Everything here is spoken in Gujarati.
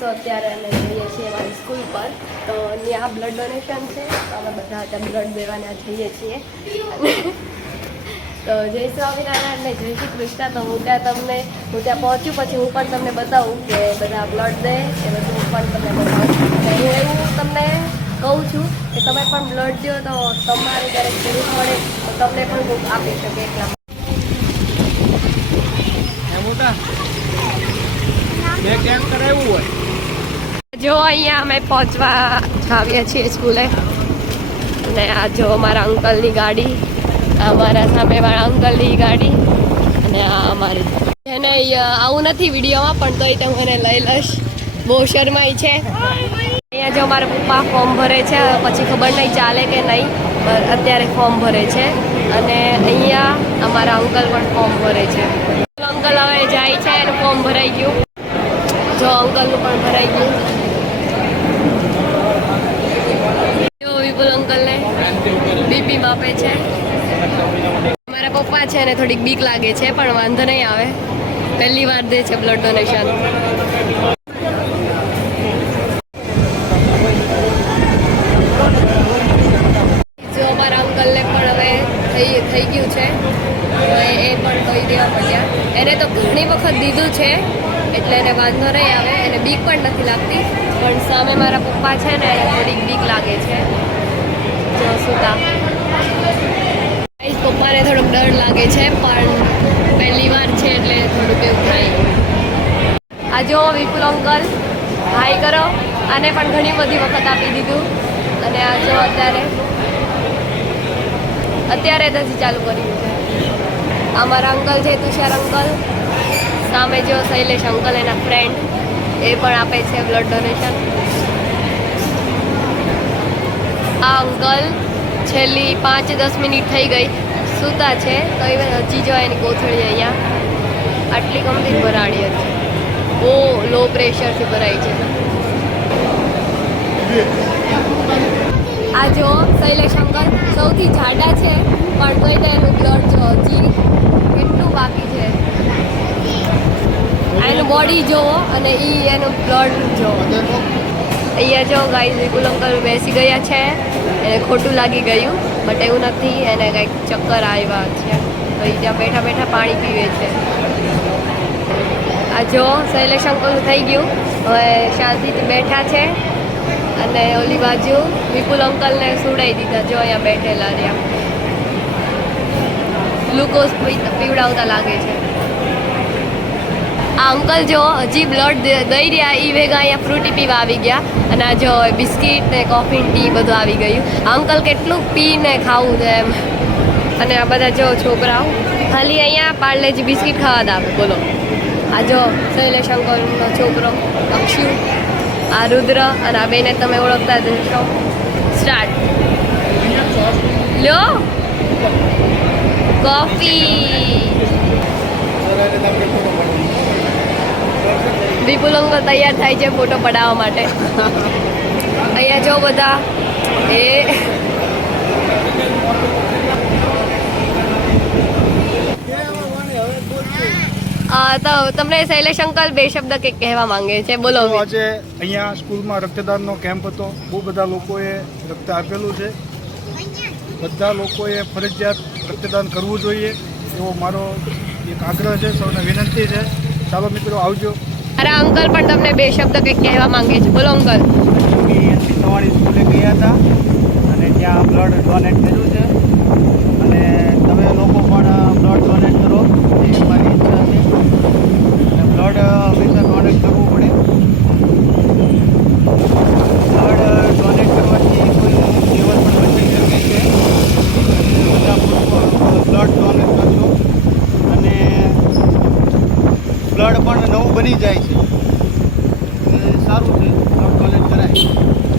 તો અત્યારે અમે જઈએ છીએ અમારી સ્કૂલ પર, તો ત્યાં બ્લડ ડોનેશન છે, તો અમે બધા ત્યાં બ્લડ દેવાના જઈએ છીએ. તો જય સ્વામિનારાયણ ને જય શ્રી કૃષ્ણ. તો હું ત્યાં પહોંચ્યું પછી હું પણ તમને બતાવું કે બધા બ્લડ દે એ બધું હું પણ તમને બતાવું. અને હું એવું તમને કહું છું કે તમે પણ બ્લડ દો તો તમારે જ્યારે જરૂર પડે તો તમને પણ બુક આપી શકે એટલા. જો અહીંયા અમે પહોંચવા આવ્યા છીએ સ્કૂલે, અને આ જો અમારા અંકલની ગાડી, અમારા સામેવાળા અંકલની ગાડી, અને આ અમારી. એને આવું નથી વિડીયોમાં, પણ તોય તો હું એને લઈ લઈશ. બહુ શરમાઈ છે. અહીંયા જો મારા પપ્પા ફોર્મ ભરે છે, પછી ખબર નહીં ચાલે કે નહીં, અત્યારે ફોર્મ ભરે છે. અને અહીંયા અમારા અંકલ પણ ફોર્મ ભરે છે. અંકલ હવે જાય છે, એનું ફોર્મ ભરાઈ ગયું. જો અંકલનું પણ ભરાઈ ગયું. જો વિપુલ અંકલને બીપી માપે છે. મારા પપ્પા છે ને થોડીક બીક લાગે છે, પણ વાંધો નહીં આવે, પહેલી વાર દે છે બ્લડ ડોનેશન. જો અમારા અંકલને પણ હવે થઈ ગયું છે, એ પણ કહી દેવા પડ્યા. એને તો ઘણી વખત દીધું છે એટલે એને વાંધો નહીં આવે, એને બીક પણ નથી લાગતી. પણ સામે મારા પપ્પા છે ને એને થોડીક બીક લાગે છે. જો સુતા પપ્પાને થોડોક ડર લાગે છે, પણ પહેલી વાર છે એટલે થોડુંક એવું થાય. આ જો વિપુલ અંકલ હાઈ કરો, આને પણ ઘણી બધી વખત આપી દીધું. અને આ જો અત્યારે નથી ચાલુ કર્યું છે. અમારા અંકલ છે તુષાર અંકલ, સામે જો શૈલેષ અંકલ એના ફ્રેન્ડ, એ પણ આપે છે બ્લડ ડોનેશન. આ અંકલ છેલ્લી 5-10 મિનિટ થઈ ગઈ સૂતા છે, તો એ હજી જો એની કોથળી અહીંયા આટલી ગંભીર ભરાણી હતી. બહુ લો પ્રેશરથી ભરાઈ છે. આ જો શૈલેષ અંકલ સૌથી જાડા છે, પણ તોય તો એનું બ્લડ જો હજી કેટલું બાકી છે. એનું બોડી જોવો અને એનું બ્લડ જોવો. અહીંયા જો ગાઈઝ વિપુલ અંકલ બેસી ગયા છે, એને ખોટું લાગી ગયું, બટ એવું નથી, એને કંઈક ચક્કર આવ્યા છે, તો એ ત્યાં બેઠા બેઠા પાણી પીવે છે. આ જો શૈલેષ અંકલનું થઈ ગયું, હવે શાંતિથી બેઠા છે. અને ઓલી બાજુ વિપુલ અંકલને સુડાઈ દીધા, જો અહીંયા બેઠેલા રહ્યા, ગ્લુકોઝ પીવડાવતા લાગે છે. આ અંકલ જો હજી બ્લડ દઈ રહ્યા, એ ભેગા અહીંયા ફ્રૂટી પીવા આવી ગયા. અને આ જો બિસ્કીટ ને કોફી ટી બધું આવી ગયું. આ અંકલ કેટલું પીને ખાવું છે એમ. અને આ બધા જો છોકરાઓ ખાલી અહીંયા પાર્લેજી બિસ્કીટ ખાવા આપે. બોલો, આ જો શૈલેષ અંકલનો છોકરો અક્ષુ, આ રુદ્ર, અને આ બેને તમે ઓળખતા જ છો. સ્ટાર્ટ લ્યો કોફી. વિપુલ અંકલ તૈયાર થાય છે ફોટો પડાવવા માટે. અહીંયા જો બધા તો તમને શૈલેષ અંકલ 2 શબ્દ કંઈક કહેવા માંગે છે, બોલો. આજે અહીંયા સ્કૂલમાં રક્તદાનનો કેમ્પ હતો. બહુ બધા લોકોએ રક્ત આપેલું છે. બધા લોકોએ ફરજિયાત રક્તદાન કરવું જોઈએ એવો મારો એક આગ્રહ છે, સૌને વિનંતી છે. ચાલો મિત્રો, આવજો. મારા અંકલ પણ તમને 2 શબ્દ કંઈક કહેવા માંગે છે, બોલો અંકલ. સવારે સ્કૂલે ગયા હતા અને ત્યાં બ્લડ ડોનેટ કર્યું છે, અને તમે લોકો પણ બ્લડ ડોનેટ કરો, એ મારી ઈચ્છા છે. અને બ્લડ હંમેશા ડોનેટ કરવું પડે. બ્લડ ડોનેટ કરવાથી કોઈ જીવન પણ બચી શકે છે. બધા બ્લડ ડોનેટ કરજો, અને બ્લડ પણ નવું બની જાય છે. સારું છે, બ્લડ ડોનેટ કરાય.